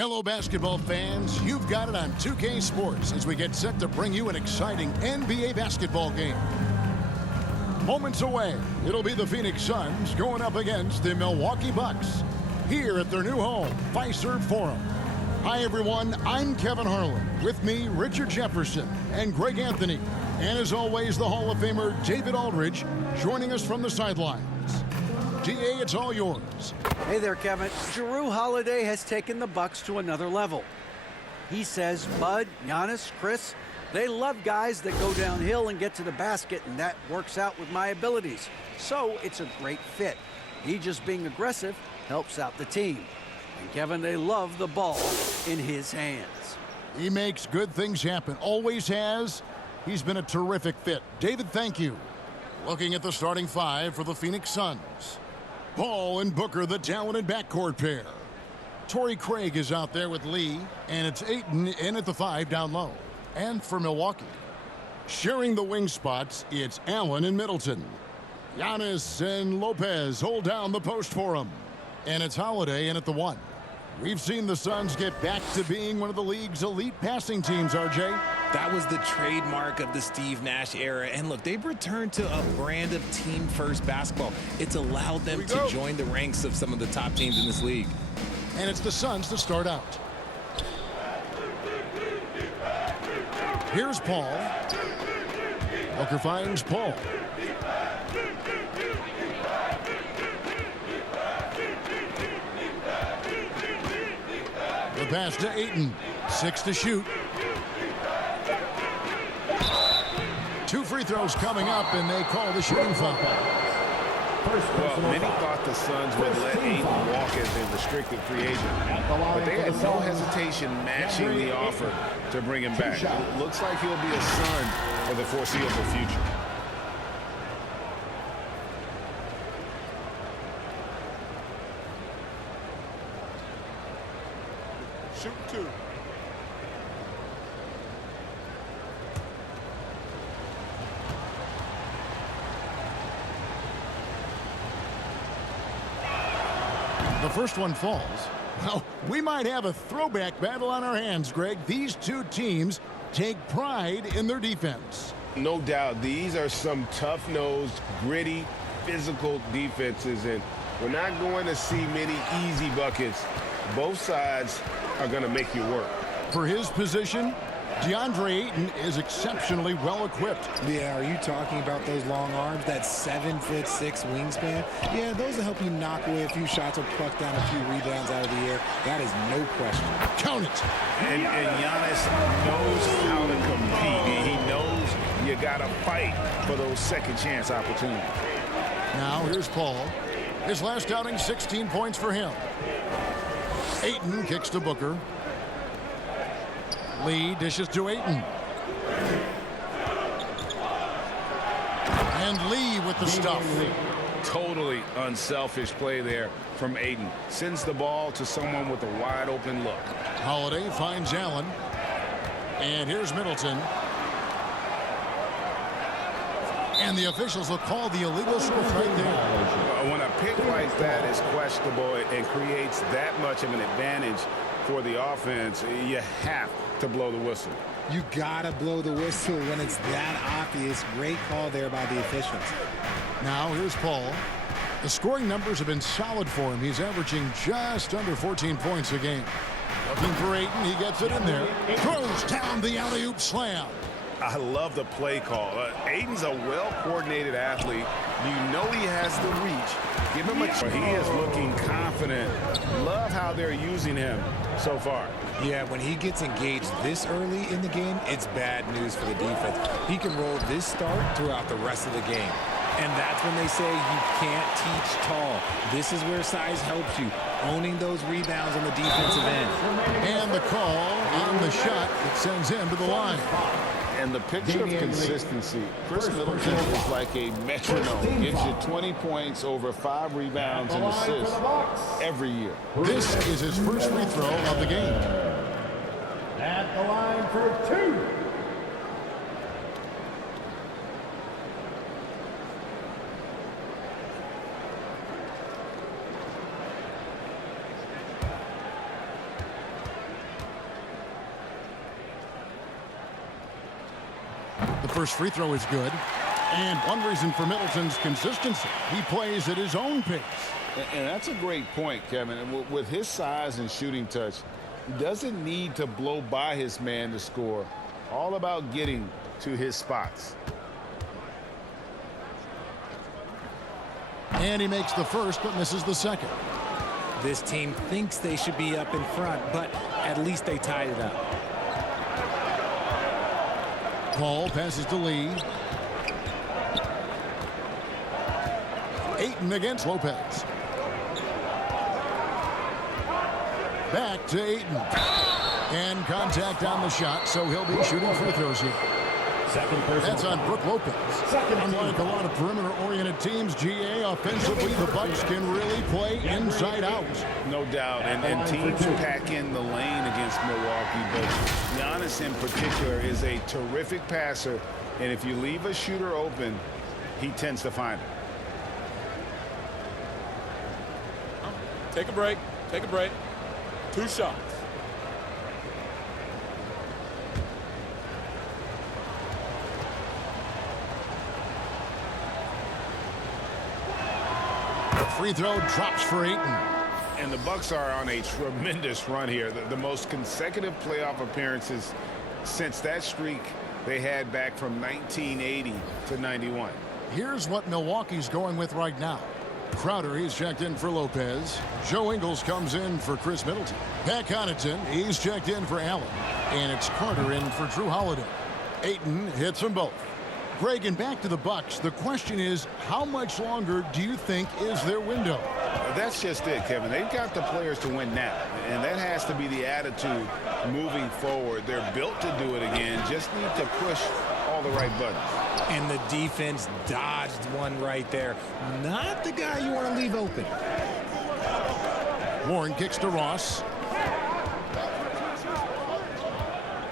Hello, basketball fans. You've got it on 2K Sports as we get set to bring you an exciting NBA basketball game. Moments away, it'll be the Phoenix Suns going up against the Milwaukee Bucks here at their new home, Fiserv Forum. Hi, everyone. I'm Kevin Harlan. With me, Richard Jefferson and Greg Anthony. And as always, the Hall of Famer David Aldridge joining us from the sidelines. GA, it's all yours. Hey there, Kevin. Jrue Holiday has taken the Bucks to another level. He says Bud, Giannis, Chris, they love guys that go downhill and get to the basket, and that works out with my abilities. So it's a great fit. He just being aggressive helps out the team. And Kevin, they love the ball in his hands. He makes good things happen. Always has. He's been a terrific fit. David, thank you. Looking at the starting five for the Phoenix Suns. Paul and Booker, the talented backcourt pair. Torrey Craig is out there with Lee, and it's Ayton in at the 5 down low. And for Milwaukee, sharing the wing spots, it's Allen and Middleton. Giannis and Lopez hold down the post for him. And it's Holiday in at the 1. We've seen the Suns get back to being one of the league's elite passing teams, RJ. That was the trademark of the Steve Nash era. And look, they've returned to a brand of team-first basketball. It's allowed them to join the ranks of some of the top teams in this league. And it's the Suns to start out. Here's Paul. Booker finds Paul. The pass to Ayton. 6 to shoot. 2 free throws coming up, and they call the shooting foul. Well, many thought the Suns would let Ayton walk as a restricted free agent, but they had no hesitation matching the offer to bring him back. It looks like he'll be a Sun for the foreseeable future. Shoot 2. The first one falls. Well, we might have a throwback battle on our hands, Greg. These two teams take pride in their defense. No doubt, these are some tough-nosed, gritty, physical defenses, and we're not going to see many easy buckets. Both sides are going to make you work. For his position, DeAndre Ayton is exceptionally well equipped. Yeah, are you talking about those long arms, that 7'6" wingspan? Yeah, those will help you knock away a few shots or pluck down a few rebounds out of the air. That is no question. Count it. And Giannis knows how to compete. He knows you got to fight for those second chance opportunities. Now here's Paul. His last outing, 16 points for him. Ayton kicks to Booker. Lee dishes to Ayton. And Lee with the stuff. Totally unselfish play there from Ayton. Sends the ball to someone with a wide open look. Holiday finds Allen. And here's Middleton. And the officials will call the illegal shot right there. When a pick like that is questionable and creates that much of an advantage for the offense, you have to blow the whistle. You gotta blow the whistle when it's that obvious. Great call there by the officials. Now here's Paul. The scoring numbers have been solid for him. He's averaging just under 14 points a game. Looking for Ayton, he gets it in there. Throws down the alley-oop slam. I love the play call. Ayton's a well-coordinated athlete. You know he has the reach. Give him a chance. He is looking confident. Love how they're using him so far. Yeah, when he gets engaged this early in the game, it's bad news for the defense. He can roll this start throughout the rest of the game. And that's when they say you can't teach tall. This is where size helps you, owning those rebounds on the defensive end. And the call on the shot that sends him to the line. And the picture of consistency, Chris Middleton is like a metronome. Gives you 20 points, over 5 rebounds and assists every year. This is his first free throw of the game. At the line for 2. first free throw is good. And one reason for Middleton's consistency, he plays at his own pace. And that's a great point, Kevin. And with his size and shooting touch, he doesn't need to blow by his man to score. All about getting to his spots. And he makes the first but misses the second. This team thinks they should be up in front, but at least they tied it up. Paul passes to Lee. Ayton against Lopez. Back to Ayton. And contact on the shot, so he'll be shooting free throws here. That's on Brook Lopez. Unlike a lot of perimeter-oriented teams, GA, offensively, the Bucks can really play inside out. No doubt, and teams pack in the lane against Milwaukee, but Giannis in particular is a terrific passer, and if you leave a shooter open, he tends to find it. Take a break. Take a break. 2 shots. Free throw drops for Ayton. And the Bucks are on a tremendous run here. The most consecutive playoff appearances since that streak they had back from 1980 to 91. Here's what Milwaukee's going with right now. Crowder, he's checked in for Lopez. Joe Ingles comes in for Chris Middleton. Pat Connaughton, he's checked in for Allen. And it's Carter in for Drew Holiday. Ayton hits them both. Greg, and back to the Bucks. The question is, how much longer do you think is their window? That's just it, Kevin. They've got the players to win now, and that has to be the attitude moving forward. They're built to do it again, just need to push all the right buttons. And the defense dodged one right there. Not the guy you want to leave open. Warren kicks to Ross.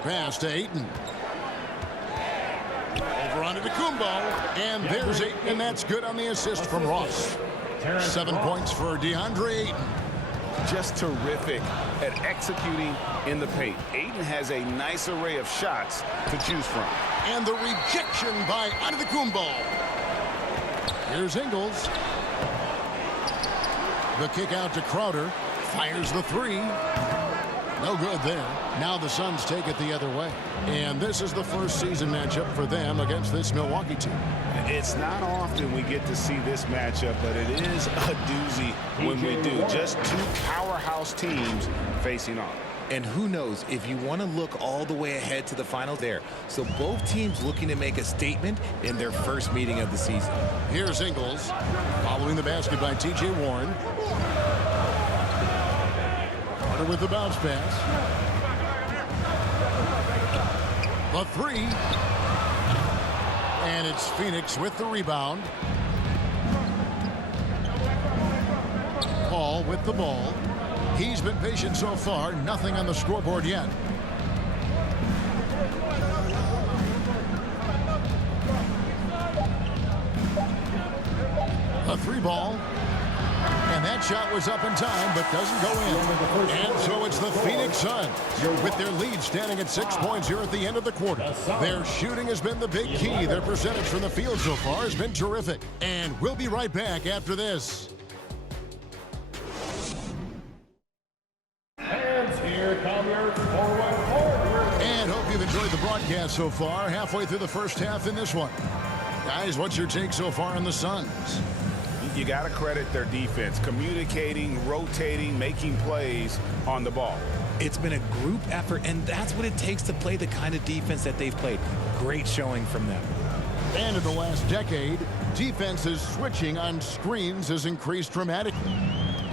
Pass to Ayton. Over onto Kumbo, and there's Ayton, and that's good on the assist from Ross. 7 points for DeAndre Ayton. Just terrific at executing in the paint. Ayton has a nice array of shots to choose from. And the rejection by Antetokounmpo. Here's Ingles. The kick out to Crowder. Fires the three. No good there. Now the Suns take it the other way. And this is the first season matchup for them against this Milwaukee team. It's not often we get to see this matchup, but it is a doozy when we do. Just 2 powerhouse teams facing off. And who knows if you want to look all the way ahead to the final there. So both teams looking to make a statement in their first meeting of the season. Here's Ingles. Following the basket by T.J. Warren. Carter with the bounce pass. The three. And it's Phoenix with the rebound. Paul with the ball. He's been patient so far. Nothing on the scoreboard yet. A 3-ball. And that shot was up in time, but doesn't go in. And so it's the Phoenix Suns with their lead standing at 6 points here at the end of the quarter. Their shooting has been the big key. Their percentage from the field so far has been terrific. And we'll be right back after this. And here come your forward. And hope you've enjoyed the broadcast so far. Halfway through the first half in this one. Guys, what's your take so far on the Suns? You got to credit their defense, communicating, rotating, making plays on the ball. It's been a group effort, and that's what it takes to play the kind of defense that they've played. Great showing from them. And in the last decade, defenses switching on screens has increased dramatically.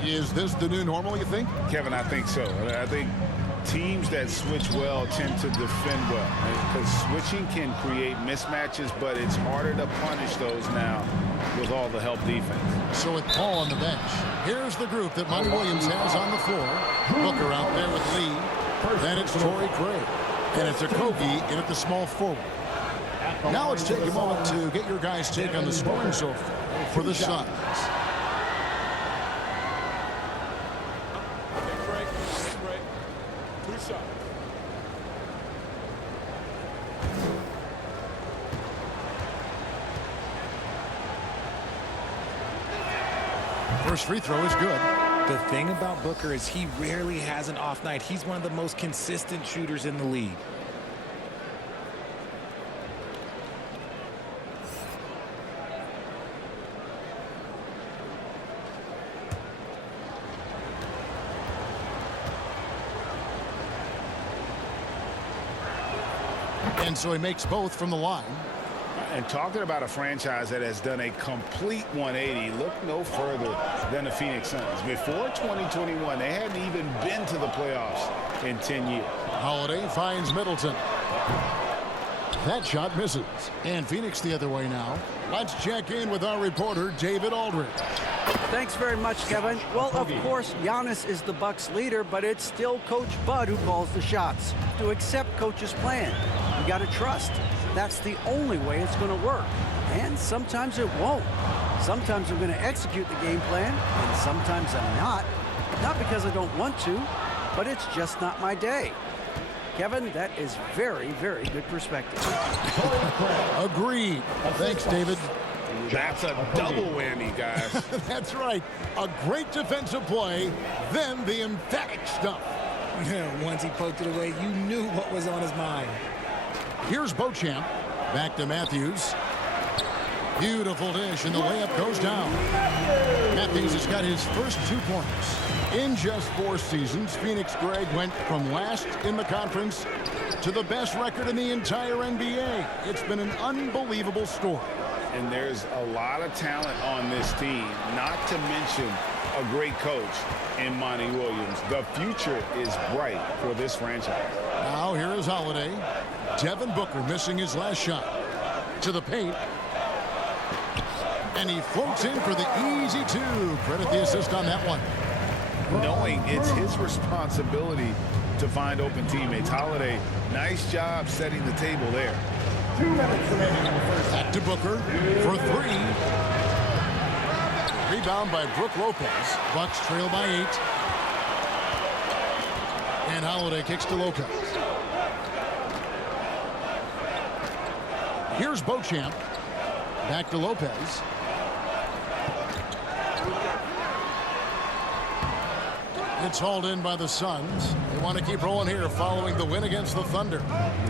Is this the new normal, you think? Kevin, I think so. I think teams that switch well tend to defend well, because switching can create mismatches, but it's harder to punish those now with all the help defense. So with Paul on the bench, here's the group that Monty Williams has on the floor. Booker out there with Lee. Then it's Torrey Craig. And it's Okogie in at the small forward. Now let's take a moment to get your guys' take on the scoring so far for the Suns. First free throw is good. The thing about Booker is he rarely has an off night. He's one of the most consistent shooters in the league. And so he makes both from the line. And talking about a franchise that has done a complete 180, look no further than the Phoenix Suns. Before 2021, they hadn't even been to the playoffs in 10 years. Holiday finds Middleton. That shot misses. And Phoenix the other way now. Let's check in with our reporter, David Aldridge. Thanks very much, Kevin. Well, of course, Giannis is the Bucks leader, but it's still Coach Bud who calls the shots. To accept Coach's plan, you got to trust. That's the only way it's going to work. And sometimes it won't. Sometimes I'm going to execute the game plan, and sometimes I'm not. Not because I don't want to, but it's just not my day. Kevin, that is very, very good perspective. Agreed. Thanks, David. That's a double whammy, guys. That's right. A great defensive play, then the emphatic stuff. Once he poked it away, you knew what was on his mind. Here's Beauchamp. Back to Matthews. Beautiful dish, and the layup goes down. Matthews has got his first 2 points. In just 4 seasons, Phoenix, Greg, went from last in the conference to the best record in the entire NBA. It's been an unbelievable story. And there's a lot of talent on this team, not to mention a great coach in Monty Williams. The future is bright for this franchise. Now here is Holiday. Devin Booker missing his last shot. To the paint. And he floats in for the easy 2. Credit the assist on that one. Knowing it's his responsibility to find open teammates. Holiday, nice job setting the table there. 2 minutes remaining in the first. Back to Booker for 3. Rebound by Brook Lopez. Bucks trail by 8. And Holiday kicks to Lopez. Here's Beauchamp. Back to Lopez. It's hauled in by the Suns. They want to keep rolling here following the win against the Thunder.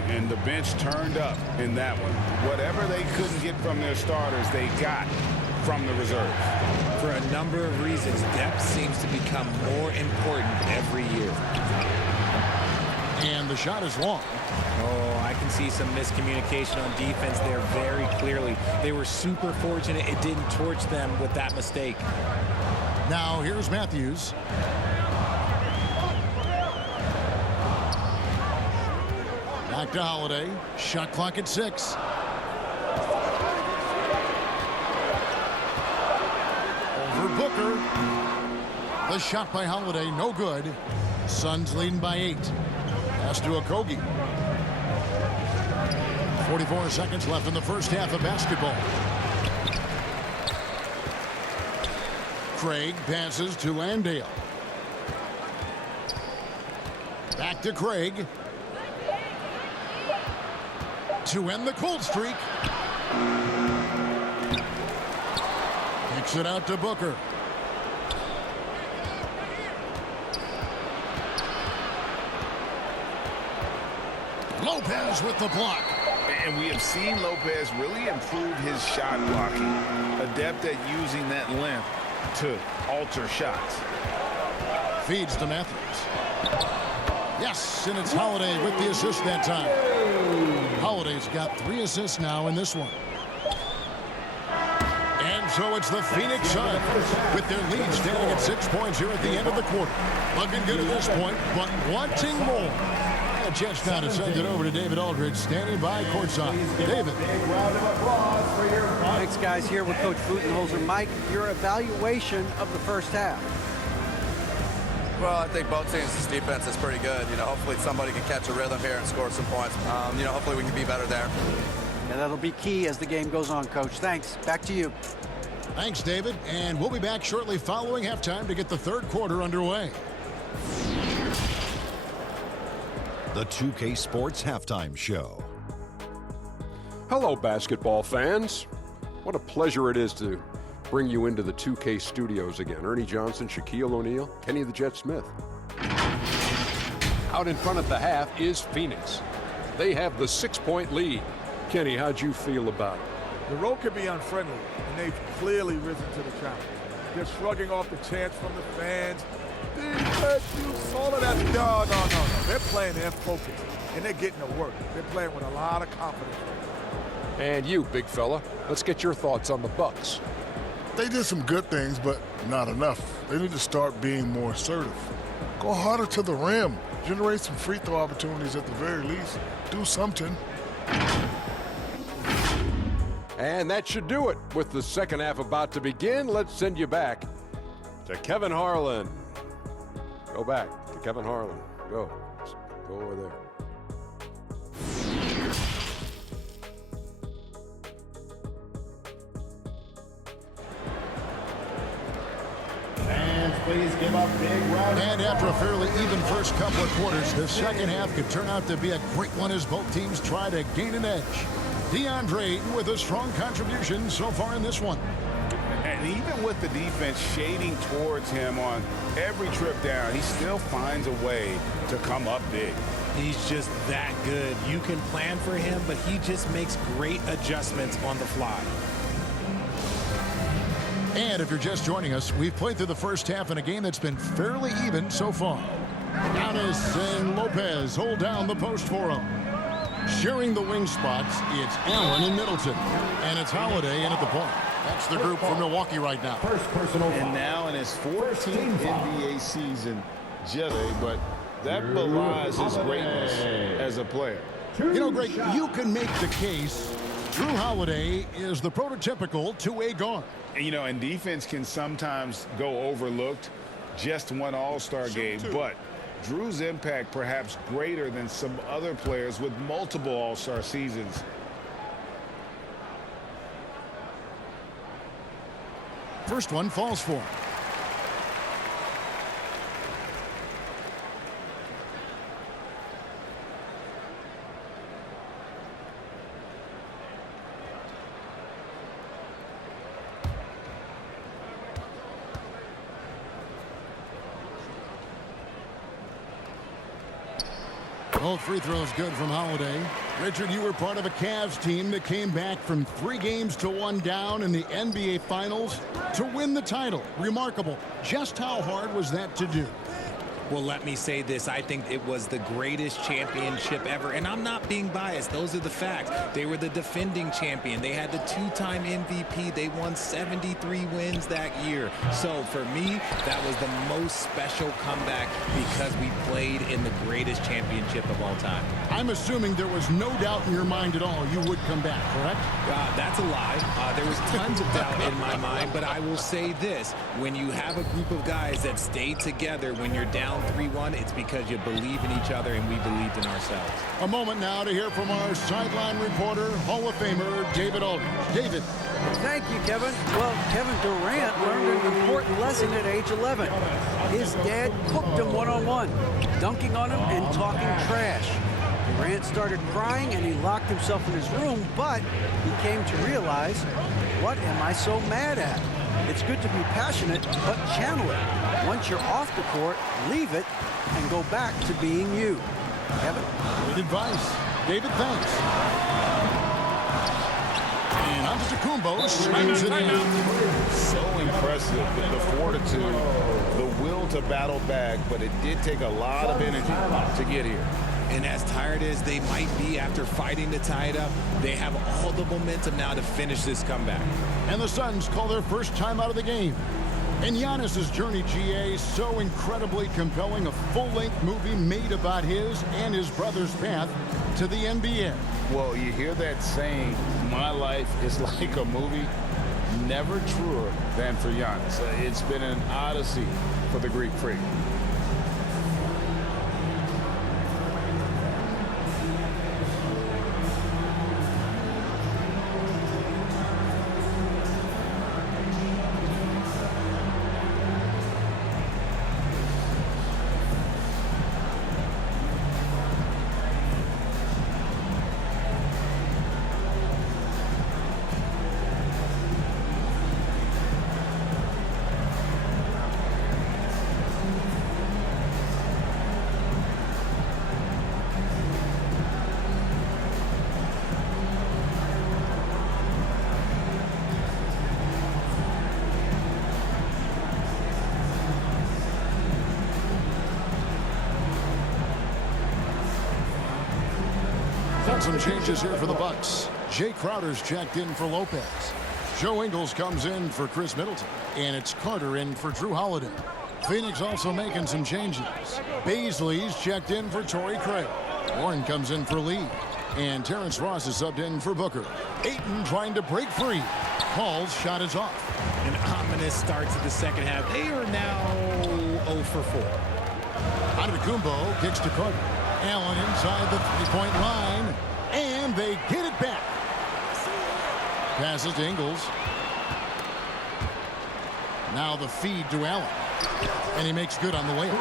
And the bench turned up in that one. Whatever they couldn't get from their starters, they got from the reserves. For a number of reasons, depth seems to become more important every year. And the shot is long. Oh, I can see some miscommunication on defense there very clearly. They were super fortunate it didn't torch them with that mistake. Now here's Matthews. Back to Holiday. Shot clock at 6. Over Booker. The shot by Holiday, no good. Suns leading by 8. Pass to Okogie. 44 seconds left in the first half of basketball. Craig passes to Landale. Back to Craig. To end the cold streak. Kicks it out to Booker. Lopez with the block. And we have seen Lopez really improve his shot blocking. Adept at using that length to alter shots. Feeds to Matthews. Yes, and it's Holiday with the assist that time. Holiday's got 3 assists now in this one. And so it's the Phoenix Suns with their lead standing at 6 points here at the end of the quarter. Looking good at this point, but wanting more. A chance now to send it over to David Aldridge, standing by courtside. David. Thanks, guys. Here with Coach Budenholzer. Mike, your evaluation of the first half. Well, I think both teams' defense is pretty good. Hopefully somebody can catch a rhythm here and score some points. Hopefully we can be better there. And that'll be key as the game goes on, Coach. Thanks. Back to you. Thanks, David. And we'll be back shortly following halftime to get the third quarter underway. The 2K Sports Halftime Show. Hello, basketball fans. What a pleasure it is to bring you into the 2K studios again. Ernie Johnson, Shaquille O'Neal, Kenny the Jet Smith. Out in front at the half is Phoenix. They have the 6-point lead. Kenny, how'd you feel about it? The road can be unfriendly, and they've clearly risen to the challenge. They're shrugging off the chants from the fans. Defense, you saw that. No. They're playing their focus, and they're getting to work. They're playing with a lot of confidence. And you, big fella, let's get your thoughts on the Bucks. They did some good things, but not enough. They need to start being more assertive. Go harder to the rim. Generate some free throw opportunities at the very least. Do something. And that should do it. With the second half about to begin, let's send you back to Kevin Harlan. Go back to Kevin Harlan. Go over there. Please give a big round. And after a fairly even first couple of quarters, the second half could turn out to be a great one as both teams try to gain an edge. DeAndre Ayton with a strong contribution so far in this one. And even with the defense shading towards him on every trip down, he still finds a way to come up big. He's just that good. You can plan for him, but he just makes great adjustments on the fly. And if you're just joining us, we've played through the first half in a game that's been fairly even so far. Giannis and Lopez hold down the post for him. Sharing the wing spots, it's Allen and Middleton. And it's Holiday in at the point. That's the group for Milwaukee right now. First personal foul. And now in his 14th NBA season, but that belies his greatness as a player. You know, Greg, you can make the case Drew Holiday is the prototypical two-way guard. And defense can sometimes go overlooked. Just one All-Star game, but Drew's impact perhaps greater than some other players with multiple All-Star seasons. First one falls for him. Both free throws good from Holiday. Richard, you were part of a Cavs team that came back from 3 games to 1 down in the NBA Finals to win the title. Remarkable. Just how hard was that to do? Well, let me say this. I think it was the greatest championship ever. And I'm not being biased. Those are the facts. They were the defending champion. They had the 2-time MVP. They won 73 wins that year. So for me, that was the most special comeback because we played in the greatest championship of all time. I'm assuming there was no doubt in your mind at all you would come back, correct? That's a lie. There was tons of doubt in my mind. But I will say this. When you have a group of guys that stay together when you're down 3-1, it's because you believe in each other and we believed in ourselves. A moment now to hear from our sideline reporter, Hall of Famer David Aldridge. David. Thank you, Kevin. Well, Kevin Durant learned an important lesson at age 11. His dad cooked him one-on-one, dunking on him and talking trash. Durant started crying and he locked himself in his room, but he came to realize, what am I so mad at? It's good to be passionate, but channel it. Once you're off the court, leave it and go back to being you. Kevin? Good advice. David, thanks. And on to Tacumbo, swings it in. So impressive with the fortitude, the will to battle back, but it did take a lot of energy to get here. And as tired as they might be after fighting to tie it up, they have all the momentum now to finish this comeback. And the Suns call their first time out of the game. And Giannis's journey, GA, so incredibly compelling. A full-length movie made about his and his brother's path to the NBA. Well, you hear that saying, my life is like a movie. Never truer than for Giannis. It's been an odyssey for the Greek freak. And some changes here for the Bucks. Jay Crowder's checked in for Lopez. Joe Ingles comes in for Chris Middleton. And it's Carter in for Drew Holiday. Phoenix also making some changes. Baisley's checked in for Torrey Craig. Warren comes in for Lee. And Terrence Ross is subbed in for Booker. Ayton trying to break free. Paul's shot is off. An ominous start to the second half. They are now 0 for 4. Antetokounmpo kicks to Carter. Allen inside the three-point line. And they get it back. Passes to Ingles. Now the feed to Allen. And he makes good on the layup.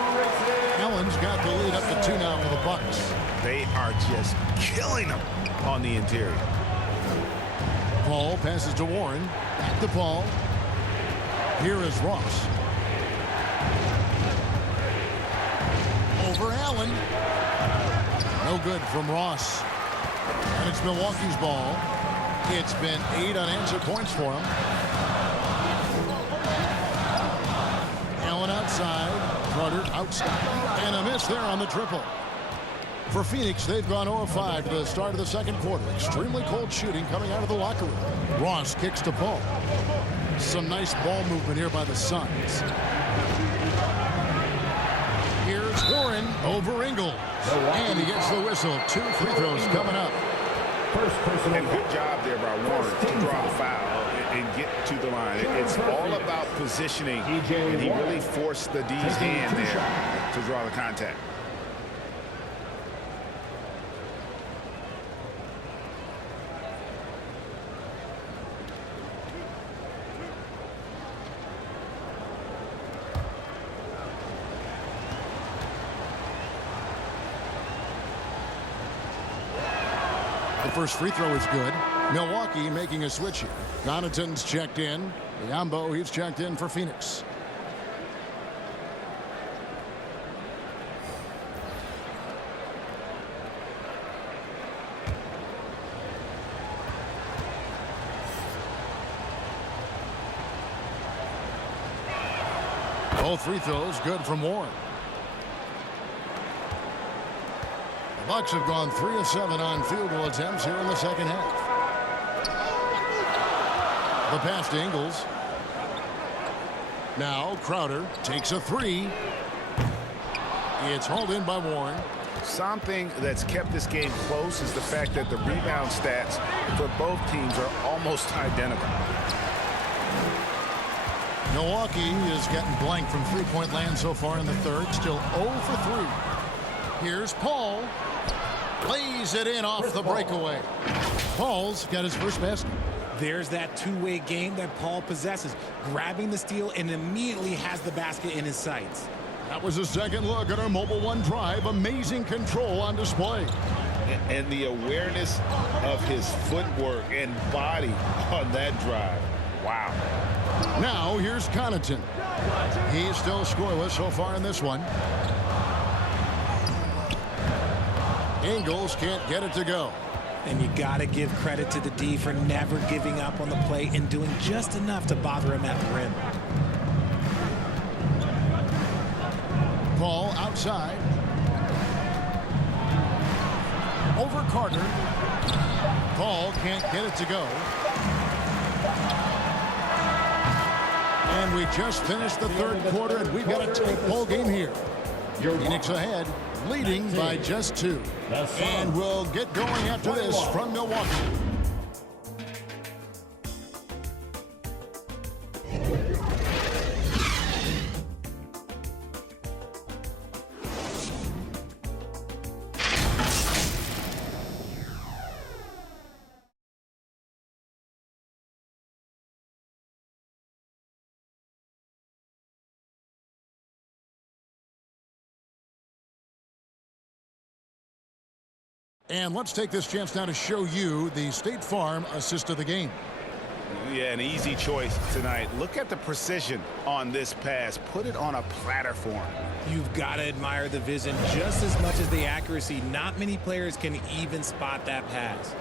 Allen's got the lead up to 2 now for the Bucks. They are just killing them on the interior. Paul passes to Warren. Back to Paul. Here is Ross. Over Allen. No good from Ross. And it's Milwaukee's ball. It's been 8 unanswered points for him. Allen outside. Carter outside. And a miss there on the triple. For Phoenix, they've gone 0-5 to the start of the second quarter. Extremely cold shooting coming out of the locker room. Ross kicks to Paul. Some nice ball movement here by the Suns. Here's Warren over Ingles. And he gets the whistle. 2 free throws coming up. And good job there by Warren to draw the foul and get to the line. It's all about positioning, and he really forced the D's hand there to draw the contact. The first free throw is good. Milwaukee making a switch here. Connaughton's checked in. Biyombo, he's checked in for Phoenix. Both free throws good from Warren. The Bucks have gone 3 of 7 on field goal attempts here in the second half. The pass to Ingles. Now Crowder takes a 3. It's hauled in by Warren. Something that's kept this game close is the fact that the rebound stats for both teams are almost identical. Milwaukee is getting blank from three-point land so far in the third. Still 0 for 3. Here's Paul. Lays it in off the breakaway. Paul's got his first basket. There's that two-way game that Paul possesses. Grabbing the steal and immediately has the basket in his sights. That was a second look at our Mobile One drive. Amazing control on display. And the awareness of his footwork and body on that drive. Wow. Now here's Connaughton. He's still scoreless so far in this one. Ingles can't get it to go. And you got to give credit to the D for never giving up on the play and doing just enough to bother him at the rim. Paul outside. Over Carter. Paul can't get it to go. And we just finished the third quarter, and we've got a tight ball game here. Phoenix ahead, leading by just 2. And we'll get going after this from Milwaukee. And let's take this chance now to show you the State Farm assist of the game. Yeah, an easy choice tonight. Look at the precision on this pass. Put it on a platter for him. You've got to admire the vision just as much as the accuracy. Not many players can even spot that pass.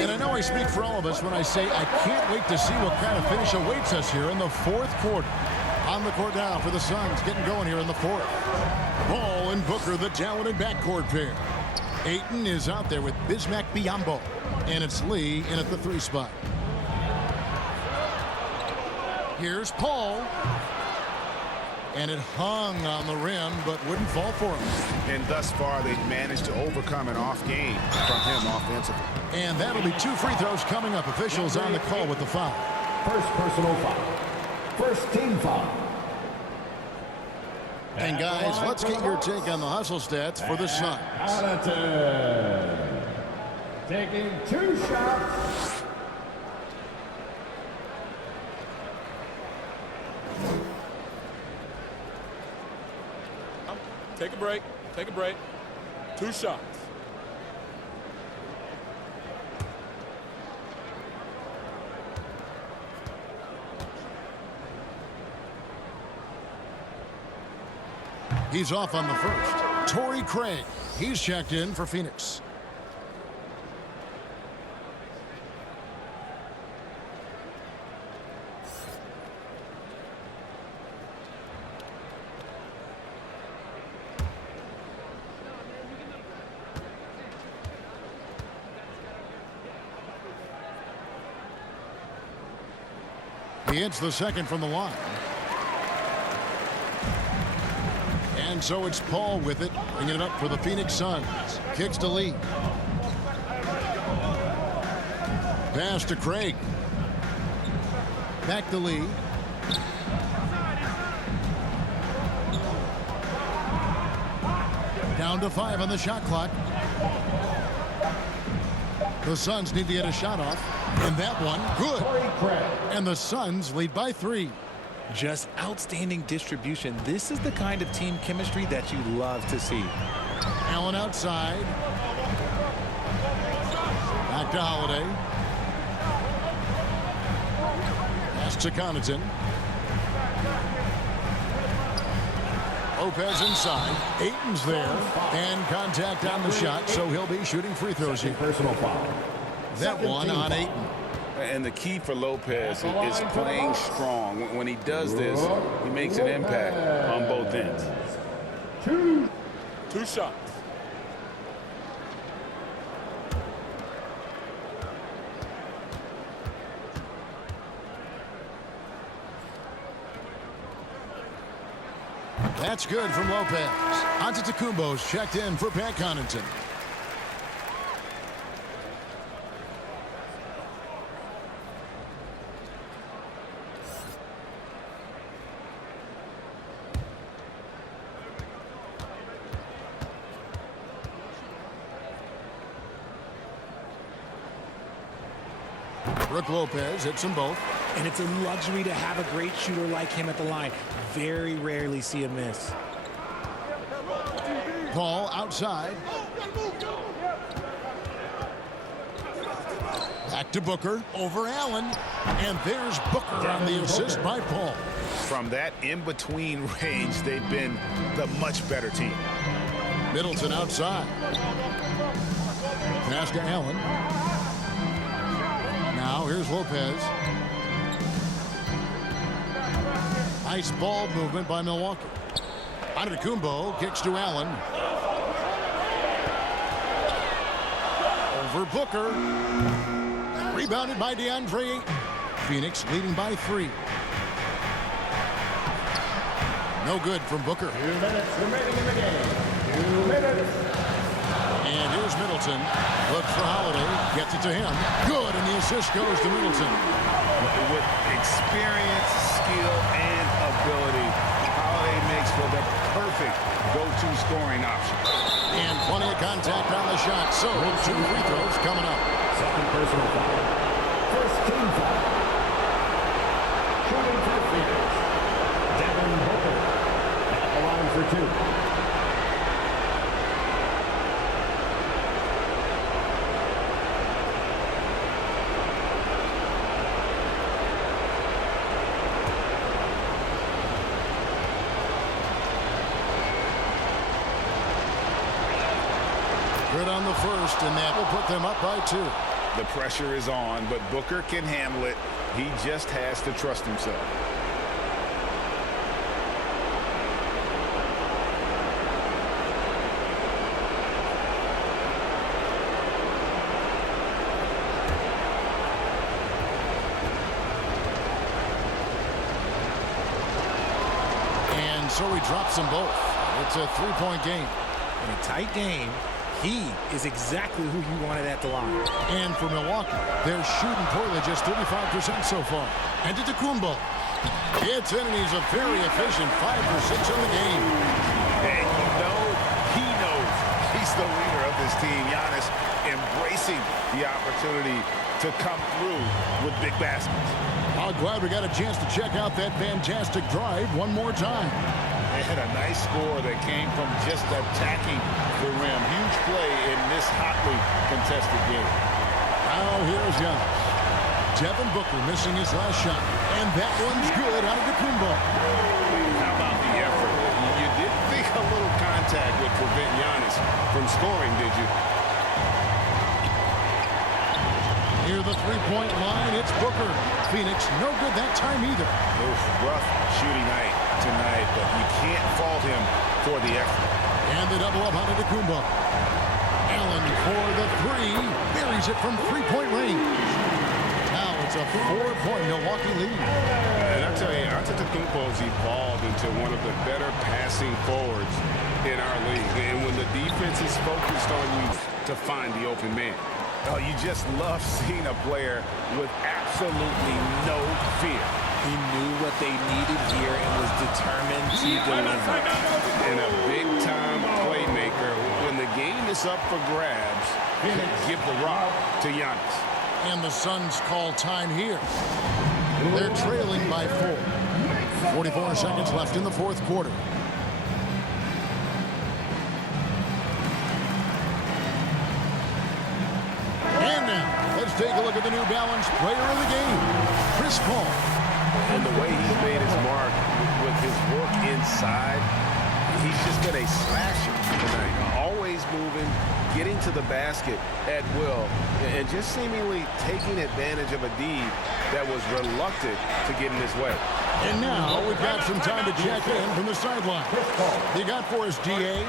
And I know I speak for all of us when I say I can't wait to see what kind of finish awaits us here in the fourth quarter. On the court now for the Suns, getting going here in the fourth. Ball and Booker, the talented backcourt pair. Ayton is out there with Bismack Biyombo. And it's Lee in at the 3 spot. Here's Paul. And it hung on the rim, but wouldn't fall for him. And thus far, they've managed to overcome an off game from him offensively. And that'll be 2 free throws coming up. Officials on the call with the foul. First personal foul. First team foul. And guys, let's get your take on the hustle stats for the Suns. Taking 2 shots. Take a break. Take a break. 2 shots. He's off on the first. Torrey Craig. He's checked in for Phoenix. He hits the second from the line. And so it's Paul with it, bringing it up for the Phoenix Suns. Kicks to Lee. Pass to Craig. Back to Lee. Down to 5 on the shot clock. The Suns need to get a shot off. And that one, good. And the Suns lead by 3. Just outstanding distribution. This is the kind of team chemistry that you love to see. Allen outside. Back to Holiday. Pass to Connaughton. Lopez inside. Ayton's there. And contact on the shot, so he'll be shooting free throws here. Personal foul. That one on Ayton. And the key for Lopez is playing strong. When he does this, he makes an impact on both ends. 2 shots. That's good from Lopez. Antetokounmpo's checked in for Pat Connaughton. Brook Lopez hits them both. And it's a luxury to have a great shooter like him at the line. Very rarely see a miss. Paul outside. Back to Booker. Over Allen. And there's Booker on the assist by Paul. From that in-between range, they've been the much better team. Middleton outside. Pass to Allen. Now here's Lopez. Nice ball movement by Milwaukee. Antetokounmpo kicks to Allen. Over Booker. Rebounded by DeAndre. Phoenix leading by 3. No good from Booker. 2 minutes remaining in the game. 2 minutes. And here's Middleton. Looks for Holiday. Gets it to him. Good, and the assist goes to Middleton. With experience, skill, and ability, Holiday makes for the perfect go-to scoring option. And plenty of contact on the shot. So 2 free throws coming up. Second personal foul. First team foul. Shooting for Phoenix. Devin Booker at the line for 2. Good on the first, and that will put them up by 2. The pressure is on, but Booker can handle it. He just has to trust himself. so he drops them both. It's a three-point game. In a tight game, he is exactly who you wanted at the line. And for Milwaukee, they're shooting poorly, just 35% so far. And to Tacumbo. Gets in, and he's a very efficient 5 for 6 on the game. And you know, he knows he's the leader of this team. Giannis embracing the opportunity to come through with big baskets. I'm glad we got a chance to check out that fantastic drive one more time. They had a nice score that came from just attacking the rim. Huge play in this hotly contested game. Now here's Giannis. Devin Booker missing his last shot. And that one's good out of the Kumbo. How about the effort? You didn't think a little contact would prevent Giannis from scoring, did you? Near the three-point line, it's Booker. Phoenix, no good that time either. Oof, rough shooting night tonight, but you can't fault him for the effort. And the double up on Kumbo. Allen for the three. Buries it from three-point range. Now it's a 4-point Milwaukee lead. And I tell you, Antetokounmpo's evolved into one of the better passing forwards in our league. And when the defense is focused on you to find the open man, oh, you just love seeing a player with absolutely no fear. He knew what they needed here and was determined to deliver. And a big-time playmaker. When the game is up for grabs, give the rock to Giannis. And the Suns call time here. They're trailing by 4. 44 seconds left in the fourth quarter. And now, let's take a look at the New Balance player of the game, Chris Paul. And the way he's made his mark with his work inside, he's just been a slasher tonight. Always moving, getting to the basket at will, and just seemingly taking advantage of a D that was reluctant to get in his way. And now we've got some time to check in from the sideline. You got for us, DA?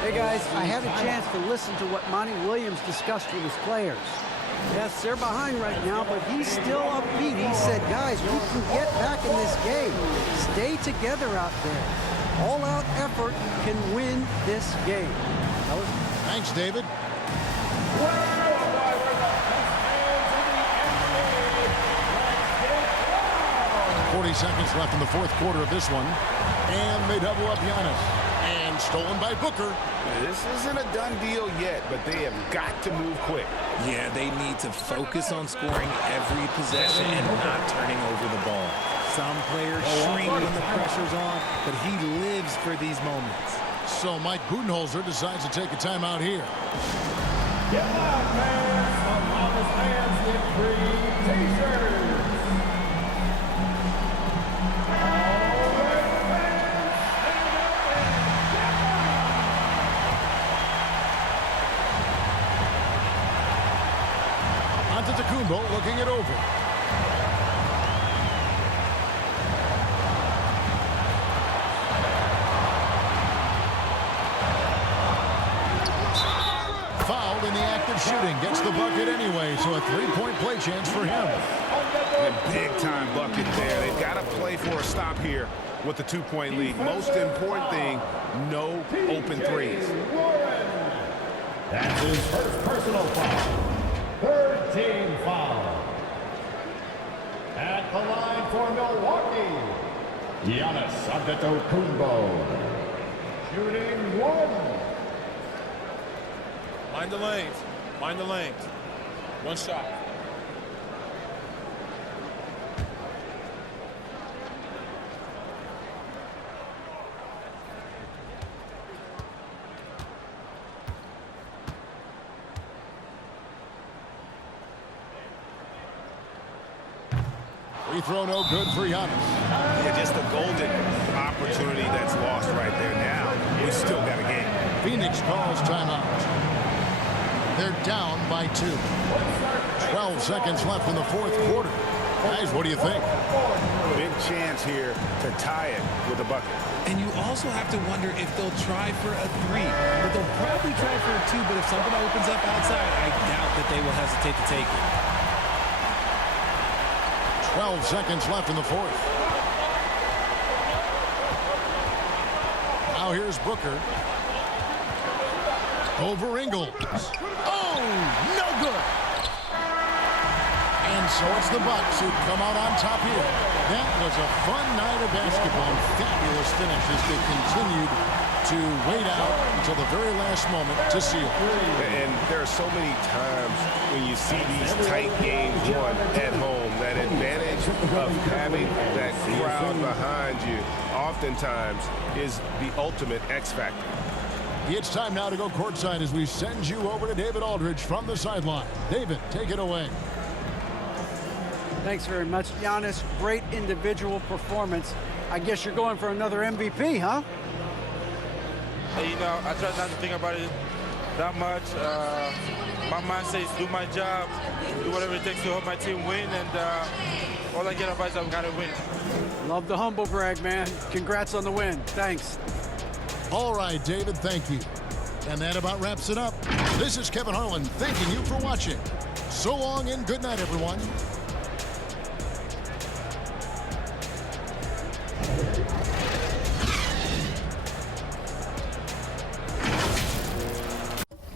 Hey, guys, I had a chance to listen to what Monty Williams discussed with his players. Yes, they're behind right now, but he's still upbeat. He said, guys, we can get back in this game. Stay together out there. All-out effort can win this game. Thanks, David. 40 seconds left in the fourth quarter of this one. And they double up Giannis. And stolen by Booker. This isn't a done deal yet, but they have got to move quick. Yeah, they need to focus on scoring every possession and not turning over the ball. Some players shrink when the pressure's on, but he lives for these moments. So Mike Budenholzer decides to take a timeout here. Get loud, fans. Some Thomas fans get free t-shirts. Antetokounmpo looking it over. Fouled in the act of shooting. Gets the bucket anyway, so a three-point play chance for him. A big-time bucket there. They've got to play for a stop here with the two-point lead. Most important thing, no open threes. That's his first personal foul. Third team foul. At the line for Milwaukee, Giannis Antetokounmpo. Shooting 1. Mind the lanes. Mind the lanes. One shot. Free throw no good for Giannis. Yeah, just a golden opportunity that's lost right there. Now, we still got a game. Phoenix calls timeout. They're down by 2. 12 seconds left in the fourth quarter. Guys, what do you think? Big chance here to tie it with a bucket. And you also have to wonder if they'll try for a 3. But they'll probably try for a 2, but if something opens up outside, I doubt that they will hesitate to take it. 12 seconds left in the fourth. Now here's Booker. Over Ingles. Oh, no good. And so it's the Bucks who come out on top here. That was a fun night of basketball. Fabulous finish as they continued to wait out until the very last moment to seal. And there are so many times when you see these tight games won at home, that advantage of having that crowd behind you oftentimes is the ultimate X factor. It's time now to go courtside as we send you over to David Aldridge from the sideline. David, take it away. Thanks very much, Giannis. Great individual performance. I guess you're going for another MVP, huh? You know, I try not to think about it that much. My mindset is do my job, do whatever it takes to help my team win, and all I get about is I'm going to win. Love the humble brag, man. Congrats on the win. Thanks. All right, David, thank you. And that about wraps it up. This is Kevin Harlan thanking you for watching. So long and good night, everyone.